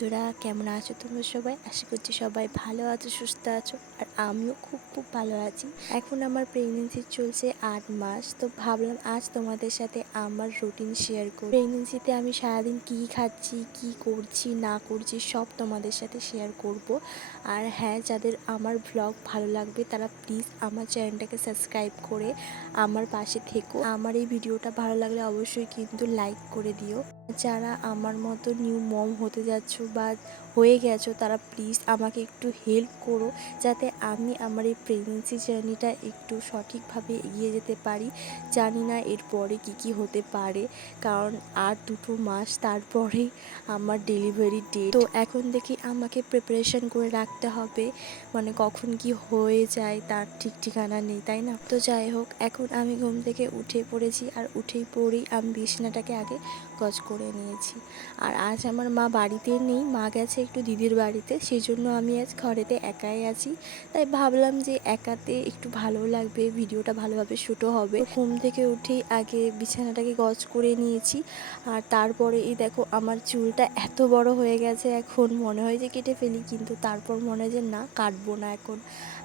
বন্ধুরা, কেমন আছো তোমরা সবাই? আশা করছি সবাই ভালো আছো, সুস্থ আছো। আর আমিও খুব খুব ভালো আছি। এখন আমার প্রেগনেন্সি চলছে 8 মাস। তো ভাবলাম আজ তোমাদের সাথে আমার রুটিন শেয়ার করি। প্রেগনেন্সিতে আমি সারাদিন কী খাচ্ছি, কী করছি না করছি সব তোমাদের সাথে শেয়ার করব। আর হ্যাঁ, যাদের আমার ব্লগ ভালো লাগবে তারা প্লিজ আমার চ্যানেলটাকে সাবস্ক্রাইব করে আমার পাশে থেকো। আমার এই ভিডিওটা ভালো লাগলে অবশ্যই কিন্তু লাইক করে দিও। যারা আমার মতো নিউ মম হতে যাচ্ছ বা হয়ে গেছো তারা প্লিজ আমাকে একটু হেল্প করো, যাতে আমি আমার এই প্রেগনেন্সি জার্নিটা একটু সঠিকভাবে এগিয়ে যেতে পারি। জানি না এরপরে কি হতে পারে, কারণ আর 2 মাস তারপরেই আমার ডেলিভারি ডেট। তো এখন দেখি আমাকে প্রিপারেশন করে রাখতে হবে, মানে কখন কি হয়ে যায় তার ঠিক ঠিকানা নেই, তাই না? তো যাই হোক, এখন আমি ঘুম থেকে উঠে পড়েছি, আর উঠেই পড়েই আমি বিছানাটাকে আগে গজ করে নিয়েছি। আর আজ আমার মা বাড়িতে নেই, মা গেছে একটু দিদির বাড়িতে, সেই জন্য আমি আজ ঘরেতে একাই আছি। তাই ভাবলাম যে একাতে একটু ভালো লাগবে, ভিডিওটা ভালোভাবে শ্যুটও হবে। ঘুম থেকে উঠেই আগে বিছানাটাকে গজ করে নিয়েছি। আর তারপরে এই দেখো, আমার চুলটা এত বড় হয়ে গেছে, এখন মনে হয় যে কেটে ফেলি, কিন্তু তারপর মনে হয় যে না, কাটবো না এখন।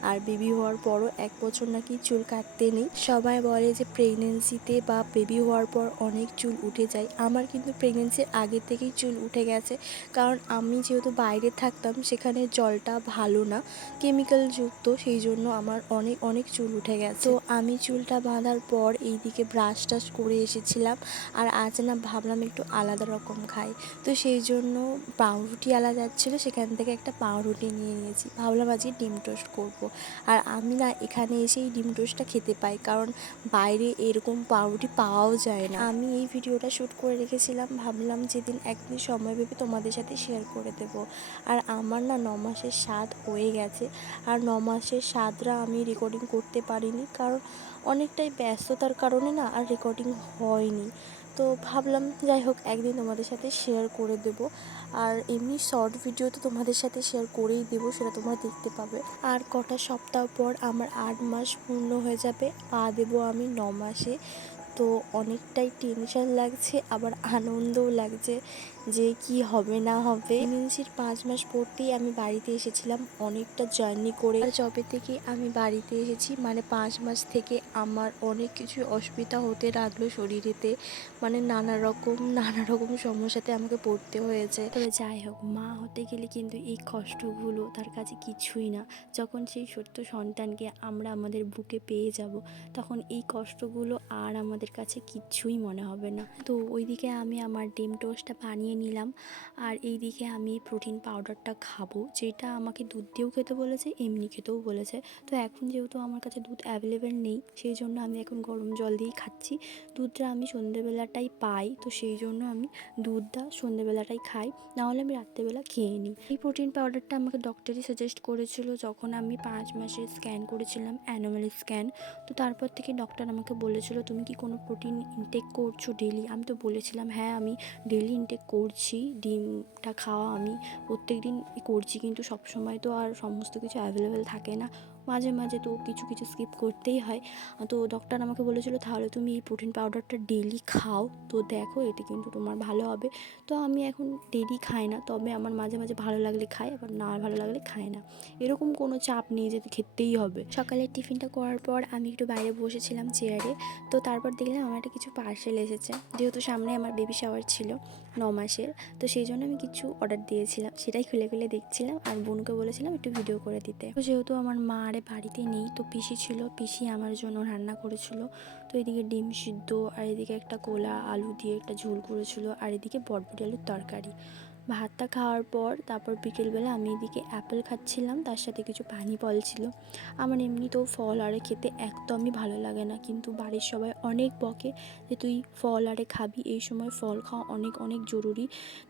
আর বেবি হওয়ার পরও 1 বছর নাকি চুল কাটতে নেই। সবাই বলে যে প্রেগনেন্সিতে বা বেবি হওয়ার পর অনেক চুল উঠে যায়। আমার কিন্তু প্রেগনেন্সির আগে থেকেই চুল উঠে গেছে, কারণ আমি যেহেতু বাইরে থাকতাম, সেখানে জলটা ভালো না, কেমিক্যাল যুক্ত, সেই জন্য আমার অনেক অনেক চুল উঠে গেছে। তো আমি চুলটা বাঁধার পর এইদিকে ব্রাশ টাশ করে এসেছিলাম। আর আজ না ভাবলাম একটু আলাদা রকম খাই, তো সেই জন্য পাউরুটি আলাদা যাচ্ছিলো, সেখান থেকে একটা পাউরুটি নিয়ে নিয়েছি। ভাবলাম আজকে ডিম টোস্ট করবো। আর আমি না এখানে এসেই ডিম টোস্টটা খেতে পাই, কারণ বাইরে এরকম পাউরুটি পাওয়াও যায় না। আমি এই ভিডিওটা শ্যুট করে রেখেছিলাম, ভাবলাম যেদিন একদিন সময় ভেবে তোমাদের সাথে শেয়ার করে দেব। আর আমার না 9 মাসের স্বাদ হয়ে গেছে, আর 9 মাসের স্বাদরা আমি রেকর্ডিং করতে পারিনি, কারণ অনেকটাই ব্যস্ততার কারণে না আর রেকর্ডিং হয়নি। তো ভাবলাম যাই হোক, একদিন তোমাদের সাথে শেয়ার করে দেব। আর এমনি শর্ট ভিডিও তো তোমাদের সাথে শেয়ার করেই দেবো, সেটা তোমরা দেখতে পাবে। আর কটা সপ্তাহ পর আমার 8 মাস পূর্ণ হয়ে যাবে, পা দেবো আমি 9 মাসে। তো অনেকটাই টেনশন লাগছে, আবার আনন্দও লাগছে যে কি হবে না হবে। প্রেগনেন্সির 5 মাস পড়তেই আমি বাড়িতে এসেছিলাম, অনেকটা জার্নি করে। আর যবে থেকে আমি বাড়িতে এসেছি, মানে 5 মাস থেকে আমার অনেক কিছু অসুবিধা হতে লাগলো শরীরেতে, মানে নানা রকম সমস্যাতে আমাকে পড়তে হয়েছে। তবে যাই হোক, মা হতে গেলে কিন্তু এই কষ্টগুলো তার কাছে কিছুই না। যখন সেই সত্য সন্তানকে আমরা আমাদের বুকে পেয়ে যাব, তখন এই কষ্টগুলো আর আমাদের কাছে কিচ্ছুই মনে হবে না। তো ওইদিকে আমি আমার ডিম টোস্টটা বানিয়ে নিলাম, আর এইদিকে আমি প্রোটিন পাউডারটা খাবো, যেটা আমাকে দুধ দিয়েও খেতে বলেছে, এমনি খেতেও বলেছে। তো এখন যেহেতু আমার কাছে দুধ অ্যাভেলেবেল নেই, সেই জন্য আমি এখন গরম জল দিয়েই খাচ্ছি। দুধটা আমি সন্ধ্যেবেলাটাই পাই, তো সেই জন্য আমি দুধটা সন্ধ্যেবেলাটাই খাই, নাহলে আমি রাত্রেবেলা খেয়ে নিই। এই প্রোটিন পাউডারটা আমাকে ডক্টরই সাজেস্ট করেছিল যখন আমি 5 মাসের স্ক্যান করেছিলাম, অ্যানুয়াল স্ক্যান। তো তারপর থেকে ডক্টর আমাকে বলেছিল, তুমি কি কোনো প্রোটিন ইনটেক করছো ডেলি? আমি তো বলেছিলাম হ্যাঁ, আমি ডেলি ইনটেক করছি, ডিমটা খাওয়া আমি প্রত্যেক দিন করছি, কিন্তু সবসময় তো আর সমস্ত কিছু অ্যাভেলেবেল থাকে না, মাঝে মাঝে তো কিছু কিছু স্কিপ করতেই হয়। তো ডক্টর আমাকে বলেছিল তাহলে তুমি এই প্রোটিন পাউডারটা ডেলি খাও, তো দেখো এতে কিন্তু তোমার ভালো হবে। তো আমি এখন ডেলি খাই না, তবে আমার মাঝে মাঝে ভালো লাগলে খাই, আবার না ভালো লাগলে খাই না, এরকম কোনো চাপ নেই যে খেতেই হবে। সকালের টিফিনটা করার পর আমি একটু বাইরে বসেছিলাম চেয়ারে। তো তারপর দেখলাম আমার একটা কিছু পার্সেল এসেছে, যেহেতু সামনে আমার বেবি শাওয়ার ছিল 9 মাসের, তো সেই জন্য আমি কিছু অর্ডার দিয়েছিলাম, সেটাই খুলে খুলে দেখছিলাম, আর বোনকে বলেছিলাম একটু ভিডিও করে দিতে। তো যেহেতু আমার মা আরে বাড়িতে নেই, তো পিসি ছিল, পিসি আমার জন্য রান্না করেছিল। তো এদিকে ডিম সিদ্ধ, আর এদিকে একটা কোলা আলু দিয়ে একটা ঝোল করেছিল, আর এদিকে বটবটি আলুর তরকারি। ভাতটা খাওয়ার পর তারপর বিকেলবেলা আমি এদিকে অ্যাপেল খাচ্ছিলাম, তার সাথে কিছু পানি ফল ছিল। আমার এমনিতেও ফল আরে খেতে একদমই ভালো লাগে না, কিন্তু বাড়ির সবাই অনেক বকে যে তুই ফল আরে খাবি, এই সময় ফল খাওয়া অনেক অনেক জরুরি।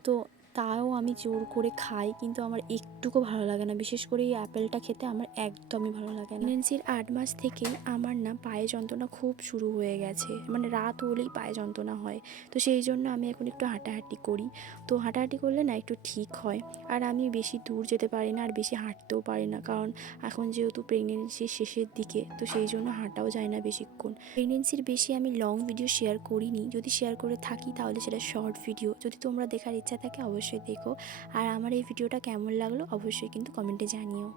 তো তাও আমি জোর করে খাই, কিন্তু আমার একটুকু ভালো লাগে না, বিশেষ করে এই অ্যাপেলটা খেতে আমার একদমই ভালো লাগে না। প্রেগনেন্সির 8 মাস থেকেই আমার না পায়ে যন্ত্রণা খুব শুরু হয়ে গেছে, মানে রাত হলেই পায়ে যন্ত্রণা হয়। তো সেই জন্য আমি এখন একটু হাঁটাহাঁটি করি, তো হাঁটাহাঁটি করলে না একটু ঠিক হয়। আর আমি বেশি দূর যেতে পারি না, আর বেশি হাঁটতেও পারি না, কারণ এখন যেহেতু প্রেগনেন্সির শেষের দিকে, তো সেই জন্য হাঁটাও যায় না বেশিক্ষণ। প্রেগনেন্সির বেশি আমি লং ভিডিও শেয়ার করিনি, যদি শেয়ার করে থাকি তাহলে সেটা শর্ট ভিডিও। যদি তোমরা দেখার ইচ্ছা থাকে অবশ্যই অবশ্যই দেখো। আর আমার এই ভিডিওটা কেমন লাগলো অবশ্যই কিন্তু কমেন্টে জানিও।